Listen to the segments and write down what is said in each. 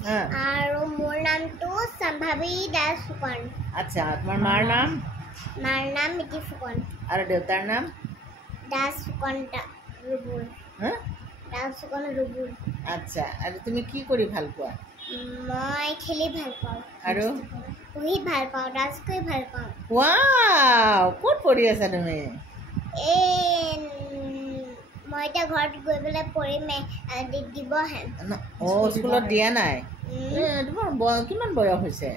আৰু মোৰ নামটো সম্ভাৱী দাস ফুকন। আচ্ছা, তোমাৰ মাৰ নাম? মাৰ নাম মিতি ফুকন। আৰু দেউতাৰ নাম? দাস ফুকন ৰুবুল। দাস ফুকন ৰুবুল। আচ্ছা, আৰু তুমি কি কৰি ভাল পোৱা? মই খেলি ভাল পাওঁ। আৰু পঢ়ি ভাল পাওঁ, ডান্স কৰি ভাল পাওঁ। ৱাও, ক'ত পঢ়ি আছা তুমি? মই এতিয়া ঘৰত গৈ পেলাই পঢ়িম, দিবহে। স্কুলত দিয়া নাই? তোমাৰ কিমান বয়স হৈছে?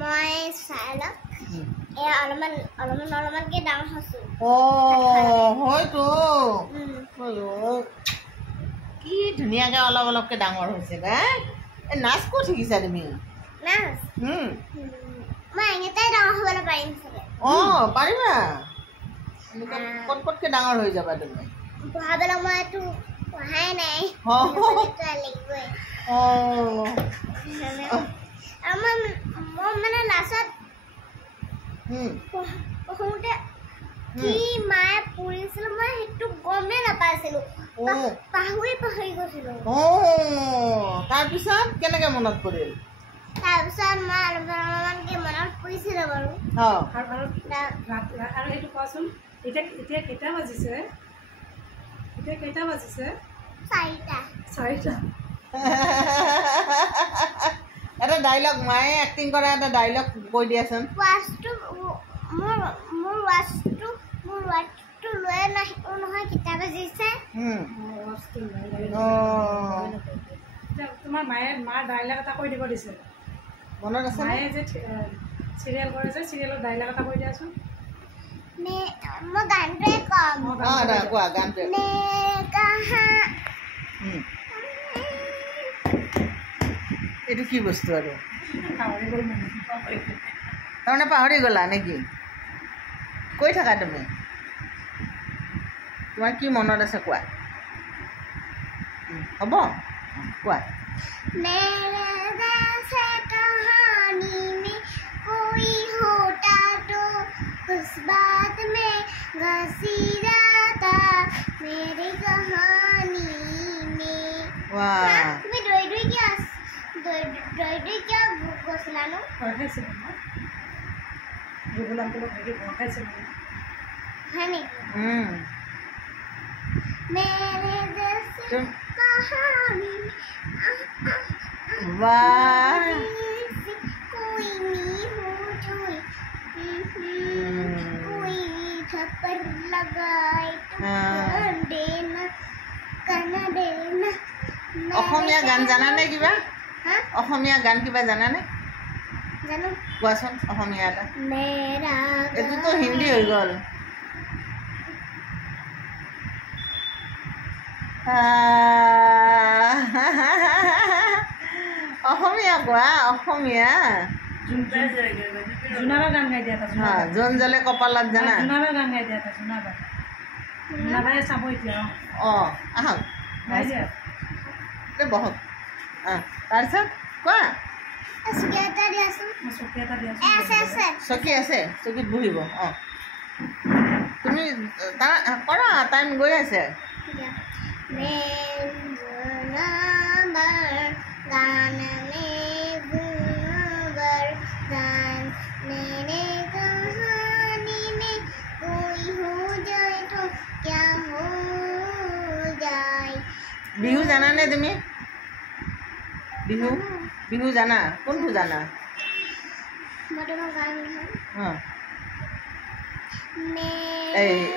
মই চাই লওক, অলপমানকে ডাঙৰ হৈছোঁ। হয়তো। কি ধুনীয়াকে অলপ অলপকে ডাঙৰ হৈছে গাই। নাচ ক'ত শিকিছা তুমি? নাচ মই এনেকৈ ডাঙৰ হ'বলৈ পাৰিম চাগে। পাৰিবা। ক'ত ক'তকে ডাঙৰ হৈ যাবা তুমি? পঢ়াবলৈ মইতো পঢ়াই নাই। মই মানে লাষ্টত পঢ়োঁতে কি মায়ে পঢ়িছিল মই সেইটো গমেই নাপাইছিলোঁ। পাহৰি গৈছিলোঁ। তাৰপিছত কেনেকে মনত পৰিল? তাৰপিছত মই অলপমানকে মনত পৰিছিলে বাৰু। আৰু এইটো কোৱাচোন, এতিয়া কেইটা বাজিছে? 4টা। এটা ডাইলগ, মায়ে এক্টিং কৰা এটা ডাইলগ কৈ দিয়াচোন। মোৰ ৱাচটো লৈ নাহিব নহয়, কেইটা বাজিছে? তোমাৰ মাৰ ডাইলগ এটা কৈ দিব দিছে, মনত আছে? মায়ে যে চিৰিয়েল কৰে যে, চিৰিয়েলৰ ডাইলগ এটা কৈ দিয়াচোন। মই গানটোৱে কম। কোৱা গানটোৱে। এইটো কি বস্তু আৰু? তাৰমানে পাহৰি গ'লা নেকি? কৈ থাকা তুমি, তোমাৰ কি মনত আছে কোৱা। হ'ব, কোৱা। उस बात में घसी जाता मेरी कहानी में। वाह, तुम्हें डोई क्या घोषणा नो? है नहीं। मेरे जैसे कहानी वाह, कोई नहीं हो कोई थप्पड़ लगाए देना कना देना। অসমীয়া গান জানানে কিবা? অসমীয়া গান কিবা জানানে? জানো। কোৱাচোন অসমীয়া এটা। এইটোতো হিন্দী হৈ গ'ল। অসমীয়া কোৱা, অসমীয়া। জোনাবা গান গাই দিয়া এটা। জোন জ্বলে কপালত জানা? জোনাবা গান গাই দিয়া এটা। জোনাবাই চাব এতিয়া। আহক গাই দিয়া। বহক। তাৰপিছত কোৱা। চকী আছে, চকীত বহিব। তুমি কৰা, টাইম গৈ আছে। বিহু জানানে তুমি? বিহু জানা? কোনটো জানা?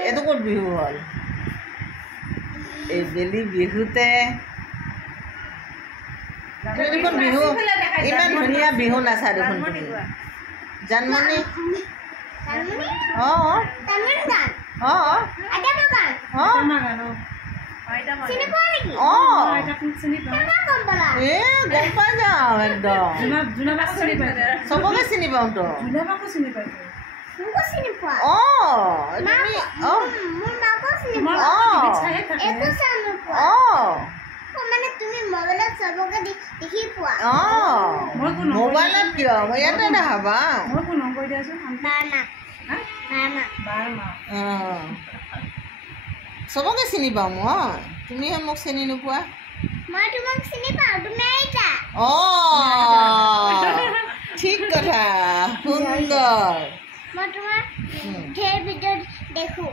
এইটো ক'ত বিহু হ'ল? এই বেলি বিহুতে তুমি দেখোন বিহু ইমান ধুনীয়া বিহু নাচা দেখোন তুমি। জানমণি গম পাই যাওঁ একদম। চবকে চিনি পাওঁতো। মোবাইলত কিয়? মই ইয়াতে দেখা পাওঁ। চবকে চিনি পাওঁ মই, তুমিহে মোক চিনি নোপোৱা। মই তোমাক চিনি পাওঁ, তুমি আহিছা। ঠিক কথা সুন্দৰ মই তোমাৰ ঢেৰ ভিডিঅ' দেখো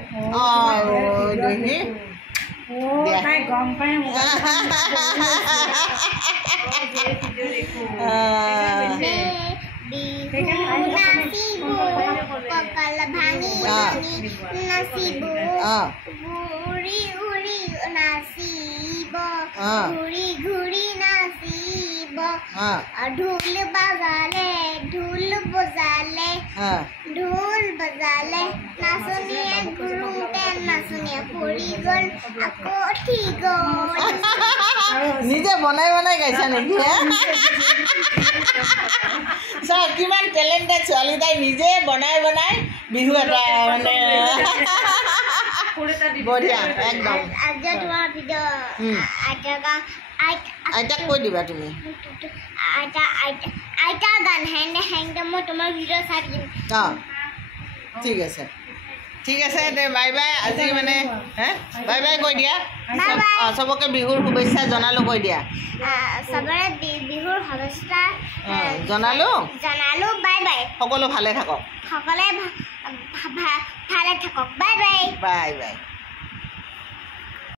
তাই গম পাই কঁকাল ভাঙি নাচিব ঘূৰি ঘূৰি নাচিব ঘূৰি ঘূৰি নাচিব ঢোল বজালে ঢোল বজালে নাচনীয়ে ঘূৰোতে নাচনীয়ে পৰি গ'ল আকৌ উঠি গ'ল নিজে বনাই বনাই গাইছা নেকি চা কিমান টেলেণ্টেড ছোৱালী তাই নিজে বনাই বনাই বিহু এটা মানে বঢ়িয়া একদম আইতাক কৈ দিবা তুমি আইতা গান হেংদে মই তোমাৰ ভিডিঅ' চাই দিম ঠিক আছে দে বাই বাই আজি মানে বাই বাই কৈ দিয়া চবকে বিহুৰ শুভেচ্ছা জনালো কৈ দিয়া চবৰে বিহুৰ শুভেচ্ছা জনালো বাই বাই সকলো ভালে থাকক সকলোৱে ভালে থাকক বাই বাই বাই বাই